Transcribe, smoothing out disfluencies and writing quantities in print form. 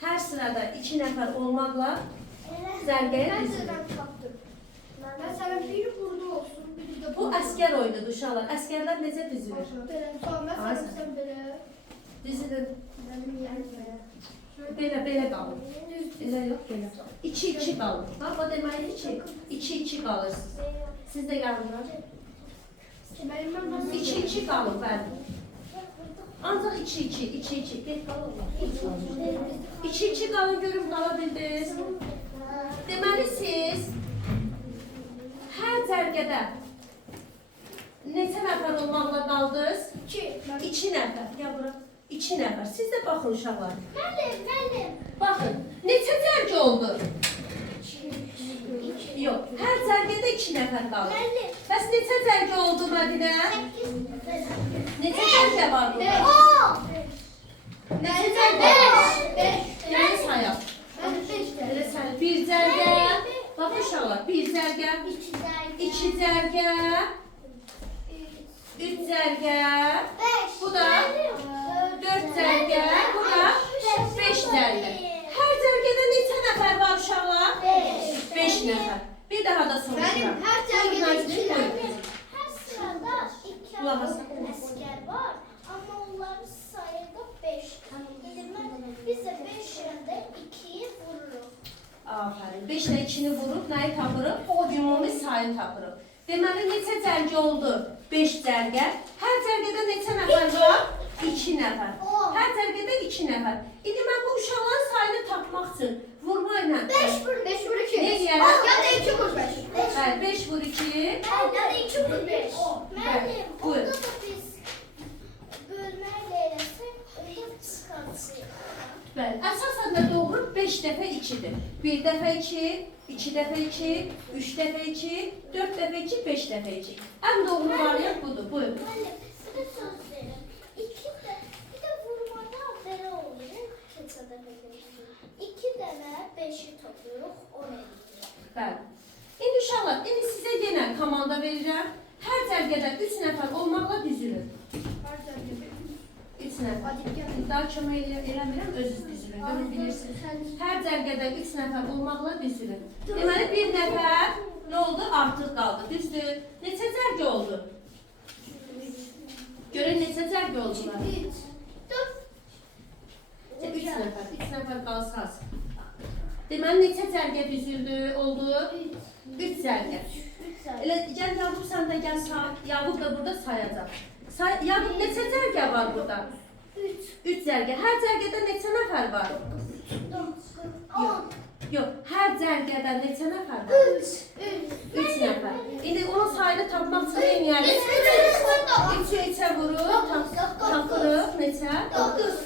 Hər sırada 2 nəfər olmaqla zərgəyə düzülür. Mesela biri burada olsun, biri de Bu əskər oyunudur uşaqlar. Əskərlər necə düzülür? Mesela sen böyle. Düzülür. Benim yerim böyle. Belə qalır. Belə yox, belə. 2-2 qalır. Bax, o deməli 2-2 qalırsınız. Siz də gəlin. 2-2 qalır, bəli. Ancaq 2-2. Get qalır. 2-2 qalın, görüb qala bildiniz. Deməli siz hər cərgədə neçə nəfər olmaqla qaldınız? 2 nəfər. Gəl bura. 2 nəfər. Siz də baxın uşaqlar. Benim. Baxın, neçə cərgə oldu? Yox, hər cərgədə 2 nəfər qalır. Bəs neçə cərgə oldu Mədinə? Neçə cərgə var burada? Neçə cərgə var? 5. Yəni sayaq. Elə sən 1 cərgə. Bax uşaqlar, 1 cərgə, 2 cərgə, 3 cərgə, bu da 4 cərgə, bu da 5 cərgə. Hər cərgədə neçə nəfər var uşaqlar? 5 nəfər. Bir daha da soruşuram. Her cərgədə 2 Buyurun. nəfər. Her sırada 2 asker var ama onların sayında 5. Biz de 5 yönde 2'yi vururuz. Aferin. 5 ilə 2-ni vurub, nəyi tapırıq? O ümumi sayı tapırıq. Deməli, neçə cərgə oldu? 5 cərgə. Hər cərgədə neçə nəfər var? 2 nəfər. Hər cərgədə 2 nəfər. İndi mən bu uşaqların sayını tapmaq üçün vurma ilə 5 vur 2. Ne diyelim? Ya da 2 vur 5. bəli, 5 vur 2. Ya da 2 vur 5. Müəllim, Buyur. onda da biz bölməklə eləsək, onda çıxartıyıq. Bəli, əsasən də doğru 5 dəfə 2-dir. 1 dəfə 2, 2 dəfə 2, 3 dəfə 2, 4 dəfə 2, 5 dəfə 2. Ən doğru variant budur. Buyurun. Müəllim, bir də söz verin. Bir də vurmada belə olur. Keçədə belə. 2 dənə 5'i topluyoruz, 10 ediyor. Bəli. İndi uşaqlar, indi sizə yenə komanda verirəm. Hər cərgədə 3 nəfər olmaqla düzülür. 3 nəfər. Daha kömək eləmirəm, özünüz düzülün. Görün bilirsiniz. Hər cərgədə 3 nəfər olmaqla düzülür. Deməli, 1 nəfər nə oldu? Artıq qaldı. Düzdür. Neçə cərgə oldu? Görün neçə cərgə oldular? 3 nəfər. 3 nəfər qalsaz. Deməli, neçə cərgə düzüldü, oldu? 3 cərgə. Elə gəl Yavub, sən də gəl say. Yavub da burada sayacaq. Yavub, neçə cərgə var burada? 3 cərgə. Hər cərgədə neçə nəfər var? 10. Yox, hər cərgədə neçə nəfər var? 3 nəfər. İndi onun sayını tapmaq üçün eləyərik. 3-ü 3-ə vurub, tapırıq. Neçə? 9.